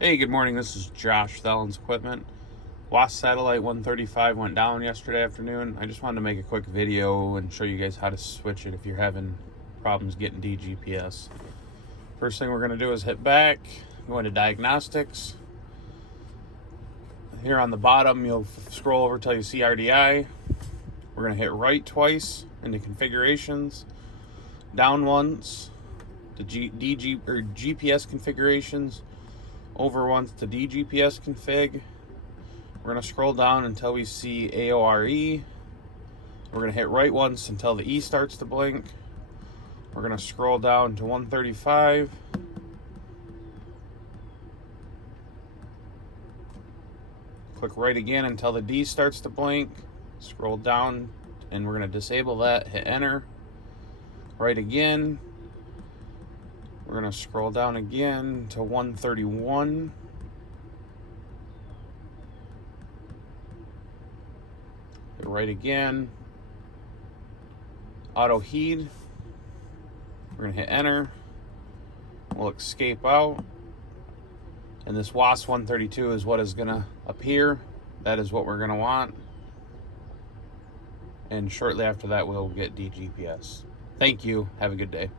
Hey, good morning. This is Josh with Allen's Equipment. WAAS Satellite 135 went down yesterday afternoon. I just wanted to make a quick video and show you guys how to switch it if you're having problems getting DGPS. First thing we're going to do is hit back, go into diagnostics. Here on the bottom, you'll scroll over till you see RDI. We're going to hit right twice into configurations, down once to GPS configurations, over once to DGPS config. We're going to scroll down until we see AORE. We're going to hit right once until the E starts to blink. We're going to scroll down to 135. Click right again until the D starts to blink. Scroll down and we're going to disable that. Hit enter. Right again. We're going to scroll down again to 131. Hit right again. Auto heed. We're going to hit enter. We'll escape out. And this WAAS 132 is what is going to appear. That is what we're going to want. And shortly after that, we'll get DGPS. Thank you. Have a good day.